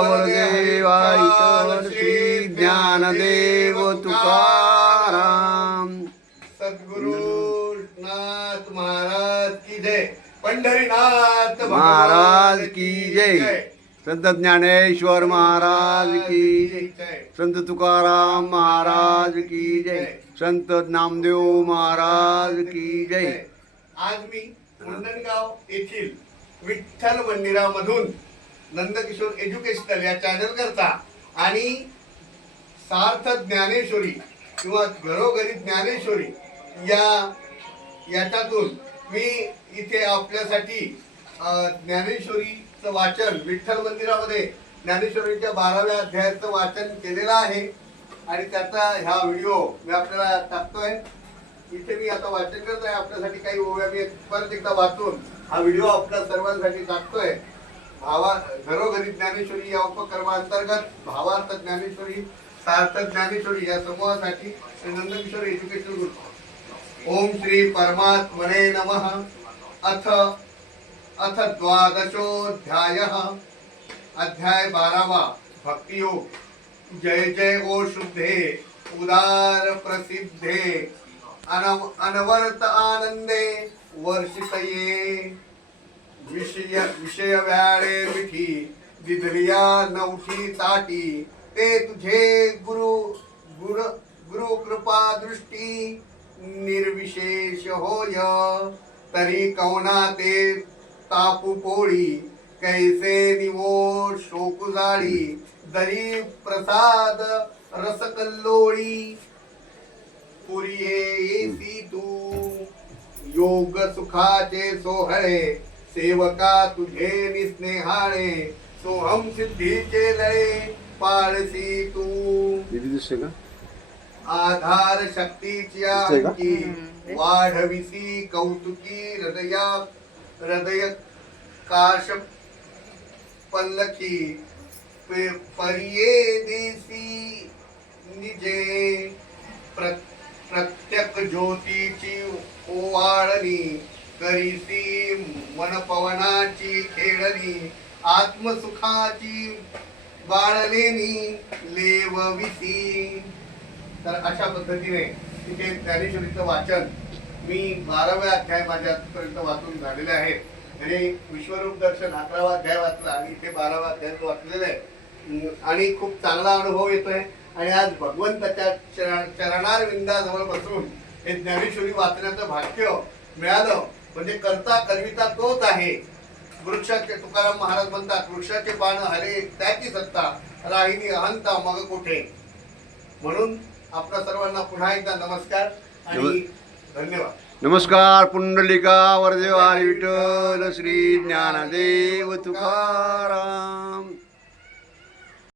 वरदेवाईकर श्री ज्ञानदेव तुकाराम सद्गुरु नाथ महाराज की जय। पंढरीनाथ महाराज की जय। संत ज्ञानेश्वर महाराज की जय। संत तुकाराम महाराज की जय। संत नामदेव महाराज की जय। आज मी मुंडणगाव येथील विठ्ठल मंदिरामधून नंदकिशोर एज्युकेशनल या चॅनल करता आणि सार्थ ज्ञानेश्वरी किंवा घरोघरी ज्ञानेश्वरी याच्यातून मी इथे आपल्यासाठी ज्ञानेश्वरीचं वाचन विठ्ठल मंदिरामध्ये ज्ञानेश्वरीच्या 12व्या अध्यायाचं वाचन केलेलं आहे आणि त्याचा ह्या व्हिडिओ मी आपल्याला टाकतोय। इथे मी आता वाचन करत आहे आपल्यासाठी काही ओव्या मी परत एकदा वाचून हा व्हिडिओ आपल्या सर्वांसाठी टाकतोय। घरोघरी ज्ञानेश्वरी या उपक्रमांतर्गत भावार्थ ज्ञानेश्वरी सार्थ ज्ञानेश्वरी या समूहासाठी नंदकिशोर एज्युकेशन ग्रुप। ओम श्री परमात्मने नमः। अथ द्वादशोऽध्यायः। अध्याय 12वा भक्तियोग। जय जय ओ शुद्धे उदार प्रसिद्धे अनवर्त आनंदे वर्षितये विषय व्याळे मिठी दिधलिया नवठी ताटी ते तुझे गुरु कृपा दृष्टी निर्विशेष होय तरी कवना ते तापू पोळी कैसे निवो शोक जाळी दरी प्रसाद रसकल्लोळी पुरिये येसी तू योग सुखाचे सोहळे सेवका तुझे निस्नेहाळे सोहम सिद्धीचे लळे पाळसी तू आधार शक्तीची अंकी वाढविसी कौतुकी हृदय काश पल्लकी परिये देसी निजे प्रत्यक ज्योतीची ओवाळणी करीसी मनपवनाची खेळणी आत्मसुखाची बाळलेनी लेवविसी। तर अशा पद्धतीने तिथे ज्ञानेश्वरीचं वाचन मी 12व्या अध्याय माझ्यापर्यंत वाचून झालेले आहे आणि विश्वरूप दर्शन 11वा अध्याय वाचला आणि इथे 12वा अध्याय वाचलेला आहे आणि खूप चांगला अनुभव येतोय। आणि आज भगवंताच्या चरणारविंदाजवळ बसून हे ज्ञानेश्वरी वाचण्याचं भाग्य मिळालं म्हणजे करता करविता तोच आहे। वृक्षाचे तुकाराम महाराज म्हणतात वृक्षाचे पान हले त्याची सत्ता राहिली अहंता मग कुठे। म्हणून आपल्या सर्वांना पुन्हा एकदा नमस्कार आणि धन्यवाद। नमस्कार। पुंडलिका वरदेव विठ्ठल श्री ज्ञानदेव तुकाराम।